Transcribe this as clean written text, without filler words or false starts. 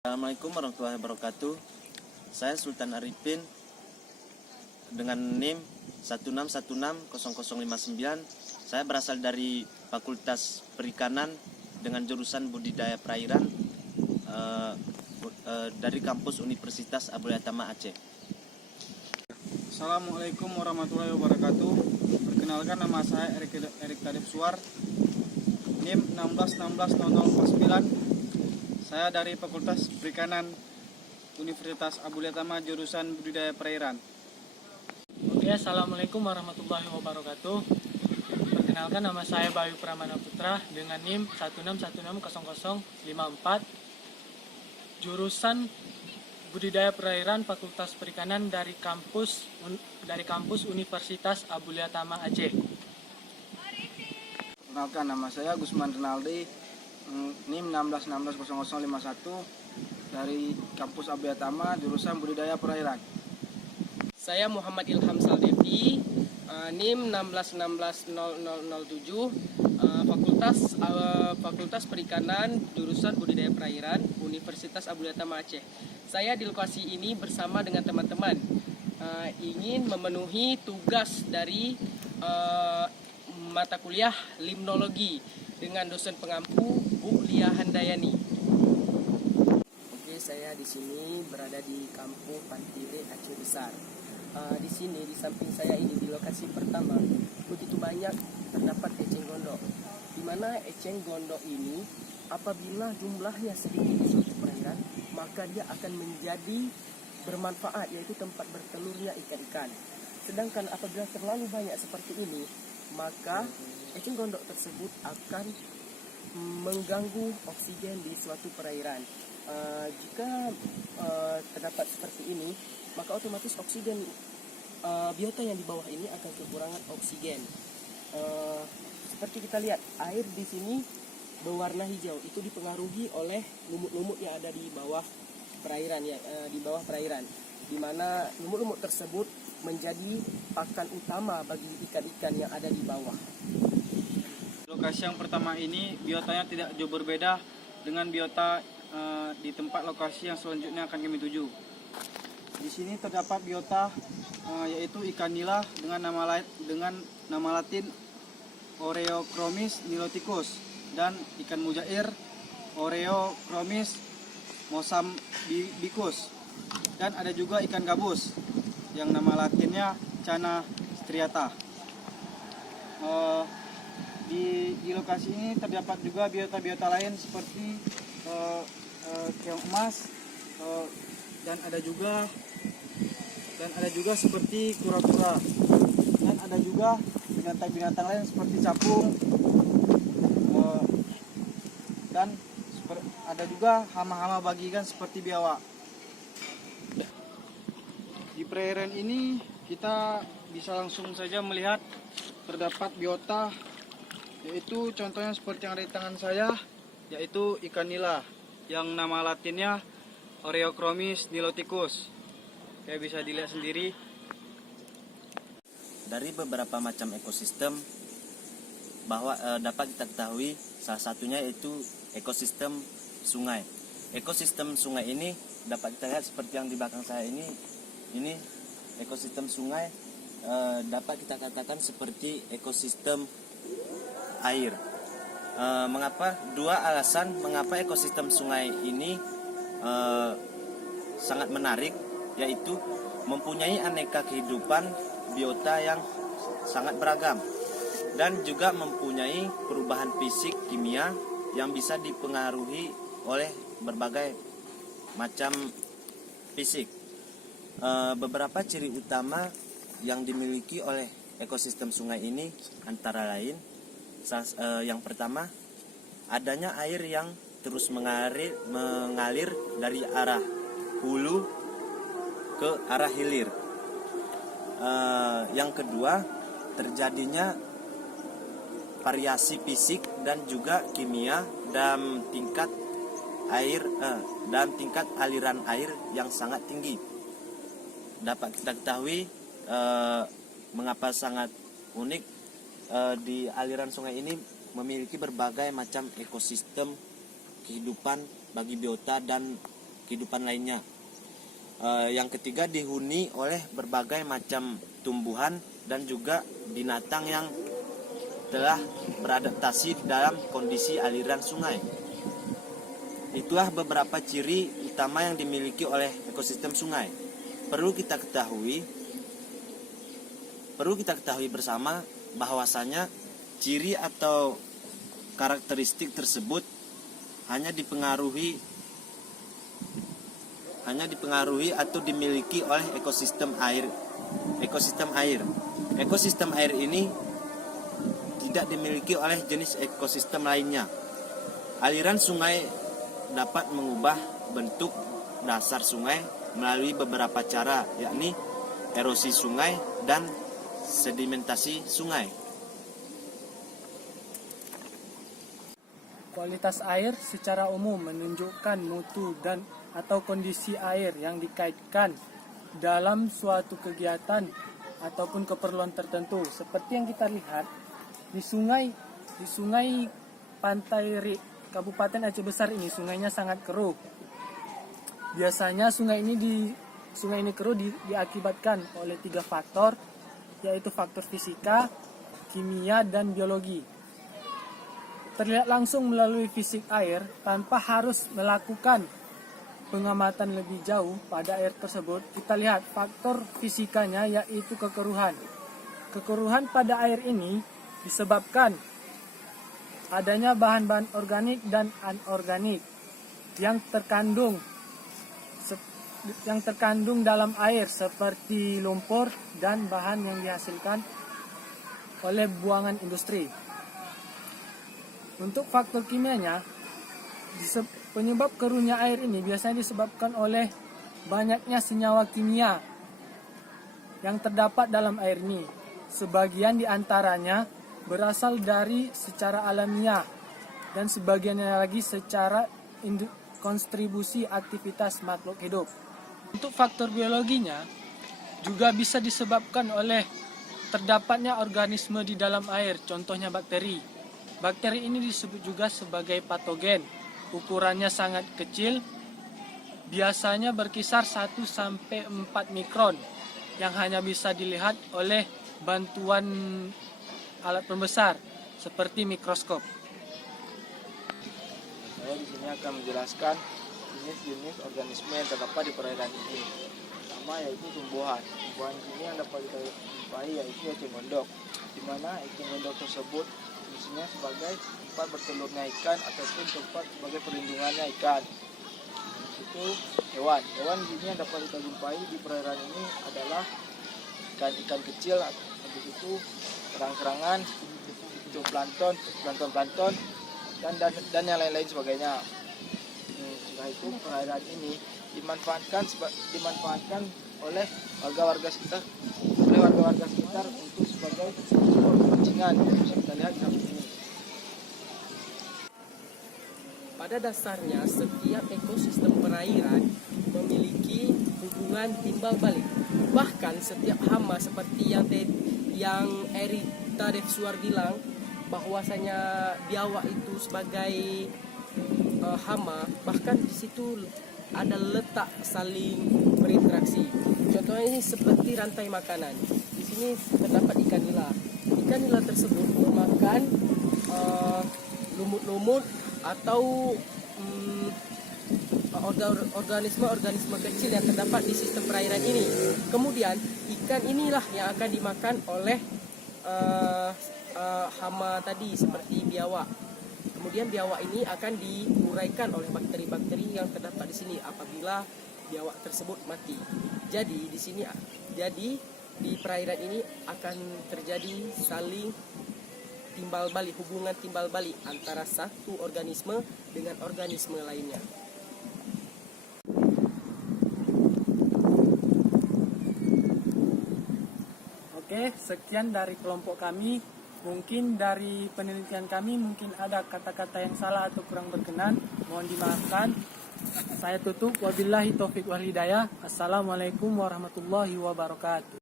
Assalamualaikum warahmatullahi wabarakatuh. Saya Sultan Arifin dengan NIM 161600059. Saya berasal dari Fakultas Perikanan dengan jurusan Budidaya Perairan dari kampus Universitas Abdul-Yatama Aceh. Assalamualaikum warahmatullahi wabarakatuh. Perkenalkan, nama saya Erik Tarif Suar, NIM 1616049. Saya dari Fakultas Perikanan Universitas Abdul-Yatama jurusan Budidaya Perairan. Oke, Assalamualaikum warahmatullahi wabarakatuh. Perkenalkan, nama saya Bayu Pramana Putra dengan NIM 161600054, jurusan Budidaya Perairan Fakultas Perikanan dari kampus Universitas Abdul-Yatama Aceh. Perkenalkan, nama saya Gusman Renaldi, NIM 1616051 dari kampus Abdul-Yatama jurusan Budidaya Perairan. Saya Muhammad Ilham Saldevi, NIM 1616007, Fakultas Perikanan jurusan Budidaya Perairan Universitas Abdul-Yatama Aceh. Saya di lokasi ini bersama dengan teman-teman ingin memenuhi tugas dari mata kuliah limnologi dengan dosen pengampu Bu Lia Handayani. Oke, saya di sini berada di Kampung Pantile Aceh Besar. Di sini di samping saya ini di lokasi pertama begitu banyak terdapat eceng gondok. Di mana eceng gondok ini apabila jumlahnya sedikit di suatu perairan, maka dia akan menjadi bermanfaat, yaitu tempat bertelurnya ikan-ikan. Sedangkan apabila terlalu banyak seperti ini, maka eceng gondok tersebut akan mengganggu oksigen di suatu perairan. Jika terdapat seperti ini, maka otomatis oksigen biota yang di bawah ini akan kekurangan oksigen. Seperti kita lihat, air di sini berwarna hijau, itu dipengaruhi oleh lumut-lumut yang ada di bawah perairan, di bawah perairan, di mana lumut-lumut tersebut menjadi pakan utama bagi ikan-ikan yang ada di bawah. Lokasi yang pertama ini biotanya tidak jauh berbeda dengan biota di tempat lokasi yang selanjutnya akan kami tuju. Di sini terdapat biota yaitu ikan nila dengan nama latin Oreochromis niloticus dan ikan mujair Oreochromis mosambicus, dan ada juga ikan gabus yang nama latinnya Channa striata. Di lokasi ini terdapat juga biota-biota lain seperti keong emas, dan ada juga seperti kura-kura, dan ada juga binatang-binatang lain seperti capung, dan ada juga hama-hama bagi ikan seperti biawak. Di perairan ini kita bisa langsung saja melihat terdapat biota, yaitu contohnya seperti yang ada di tangan saya, yaitu ikan nila yang nama latinnya Oreochromis niloticus. Kayak bisa dilihat sendiri. Dari beberapa macam ekosistem bahwa dapat kita ketahui salah satunya yaitu ekosistem sungai. Ekosistem sungai ini dapat kita lihat seperti yang di belakang saya ini ekosistem sungai dapat kita katakan seperti ekosistem air. Mengapa? Dua alasan mengapa ekosistem sungai ini sangat menarik, yaitu mempunyai aneka kehidupan biota yang sangat beragam dan juga mempunyai perubahan fisik kimia yang bisa dipengaruhi oleh berbagai macam fisik. Beberapa ciri utama yang dimiliki oleh ekosistem sungai ini antara lain, yang pertama, adanya air yang terus mengalir dari arah hulu ke arah hilir. Yang kedua, terjadinya variasi fisik dan juga kimia dan tingkat aliran air yang sangat tinggi. Dapat kita ketahui mengapa sangat unik, di aliran sungai ini memiliki berbagai macam ekosistem kehidupan bagi biota dan kehidupan lainnya. Yang ketiga, dihuni oleh berbagai macam tumbuhan dan juga binatang yang telah beradaptasi dalam kondisi aliran sungai. Itulah beberapa ciri utama yang dimiliki oleh ekosistem sungai. Perlu kita ketahui bersama bahwasanya ciri atau karakteristik tersebut hanya dipengaruhi atau dimiliki oleh ekosistem air. Ekosistem air ini tidak dimiliki oleh jenis ekosistem lainnya. Aliran sungai dapat mengubah bentuk dasar sungai melalui beberapa cara, yakni erosi sungai dan sedimentasi sungai. Kualitas air secara umum menunjukkan mutu dan atau kondisi air yang dikaitkan dalam suatu kegiatan ataupun keperluan tertentu. Seperti yang kita lihat di sungai Pantai Rik Kabupaten Aceh Besar ini, sungainya sangat keruh. Biasanya sungai ini keruh diakibatkan oleh 3 faktor, yaitu faktor fisika, kimia, dan biologi. Terlihat langsung melalui fisik air tanpa harus melakukan pengamatan lebih jauh pada air tersebut. Kita lihat faktor fisikanya, yaitu kekeruhan. Kekeruhan pada air ini disebabkan adanya bahan-bahan organik dan anorganik yang terkandung dalam air, seperti lumpur dan bahan yang dihasilkan oleh buangan industri. Untuk faktor kimianya, penyebab keruhnya air ini biasanya disebabkan oleh banyaknya senyawa kimia yang terdapat dalam air ini. Sebagian di antaranya berasal dari secara alamiah dan sebagiannya lagi secara kontribusi aktivitas makhluk hidup. Untuk faktor biologinya juga bisa disebabkan oleh terdapatnya organisme di dalam air, contohnya bakteri. Bakteri ini disebut juga sebagai patogen. Ukurannya sangat kecil, biasanya berkisar 1-4 mikron, yang hanya bisa dilihat oleh bantuan alat pembesar seperti mikroskop. Saya di sini akan menjelaskan jenis-jenis organisme yang terdapat di perairan ini. Pertama yaitu tumbuhan. Tumbuhan ini yang dapat kita jumpai yaitu eceng gondok, di mana eceng gondok tersebut fungsinya sebagai tempat bertelurnya ikan ataupun tempat sebagai perlindungannya ikan. Itu hewan. Hewan ini yang dapat kita jumpai di perairan ini adalah ikan-ikan kecil, habis itu kerang-kerangan, itu plankton dan yang lain-lain sebagainya. Setelah itu perairan ini dimanfaatkan oleh warga-warga sekitar untuk sebagai pemancingan. Bisa kita lihat di samping ini. Pada dasarnya, setiap ekosistem perairan memiliki hubungan timbal balik. Bahkan setiap hama seperti yang Erita Devsuar bilang, bahwasanya biawak itu sebagai hama, bahkan di situ ada letak saling berinteraksi. Contohnya ini seperti rantai makanan. Di sini terdapat ikan nila. Ikan nila tersebut memakan lumut-lumut atau organisme kecil yang terdapat di sistem perairan ini. Kemudian ikan inilah yang akan dimakan oleh hama tadi seperti biawak. Kemudian biawak ini akan diuraikan oleh bakteri-bakteri yang terdapat di sini apabila biawak tersebut mati. Jadi di perairan ini akan terjadi saling hubungan timbal balik antara satu organisme dengan organisme lainnya. Oke, sekian dari kelompok kami. Mungkin dari penelitian kami mungkin ada kata-kata yang salah atau kurang berkenan. Mohon dimaafkan. Saya tutup. Wabillahi taufiq wal hidayah. Assalamualaikum warahmatullahi wabarakatuh.